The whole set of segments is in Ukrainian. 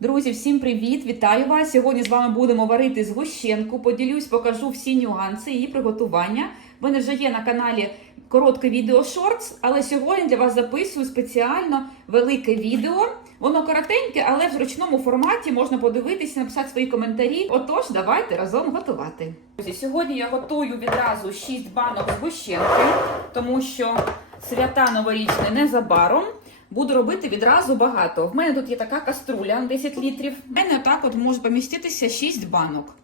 Друзі, всім привіт! Вітаю вас! Сьогодні з вами будемо варити згущенку. Поділюсь, покажу всі нюанси її приготування. В мене вже є на каналі коротке відео шортс, але сьогодні для вас записую спеціально велике відео. Воно коротеньке, але в зручному форматі можна подивитися, написати свої коментарі. Отож, давайте разом готувати. Друзі, сьогодні я готую відразу 6 банок згущенки, тому що свята новорічні незабаром. Буду робити відразу багато. В мене тут є така каструля 10 літрів. В мене так от може поміститися 6 банок.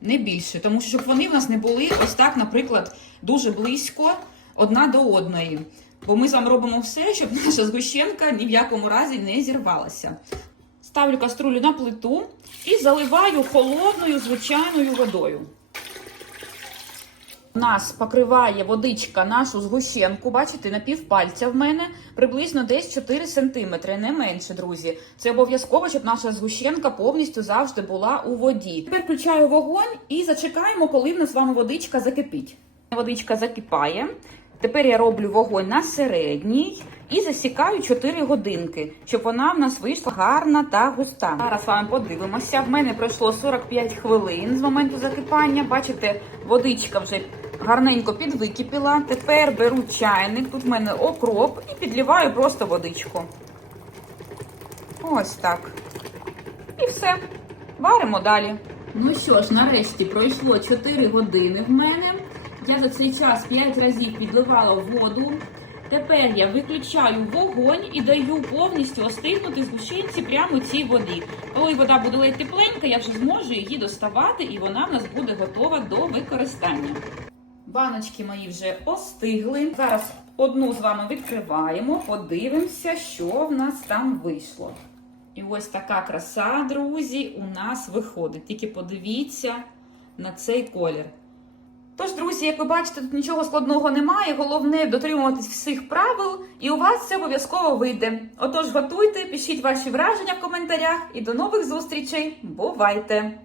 Не більше, тому що щоб вони в нас не були ось так, наприклад, дуже близько одна до одної. Бо ми з вами робимо все, щоб наша згущенка ні в якому разі не зірвалася. Ставлю каструлю на плиту і заливаю холодною звичайною водою. У нас покриває водичка нашу згущенку, бачите, на півпальця в мене приблизно десь 4 см, не менше, друзі. Це обов'язково, щоб наша згущенка повністю завжди була у воді. Тепер включаю вогонь і зачекаємо, коли в нас з вами водичка закипить. Водичка закипає. Тепер я роблю вогонь на середній і засікаю 4 годинки, щоб вона в нас вийшла гарна та густа. Зараз з вами подивимося. В мене пройшло 45 хвилин з моменту закипання. Бачите, водичка вже гарненько підвикипіла. Тепер беру чайник, тут в мене окроп і підліваю просто водичку. Ось так. І все. Варимо далі. Ну що ж, нарешті пройшло 4 години в мене. Я за цей час 5 разів підливала воду. Тепер я виключаю вогонь і даю повністю остигнути згущенці прямо цій воді. Коли вода буде ледь тепленька, я вже зможу її доставати, і вона в нас буде готова до використання. Баночки мої вже остигли. Зараз одну з вами відкриваємо, подивимося, що в нас там вийшло. І ось така краса, друзі, у нас виходить. Тільки подивіться на цей колір. Тож, друзі, як ви бачите, тут нічого складного немає. Головне дотримуватись всіх правил, і у вас все обов'язково вийде. Отож, готуйте, пишіть ваші враження в коментарях і до нових зустрічей. Бувайте!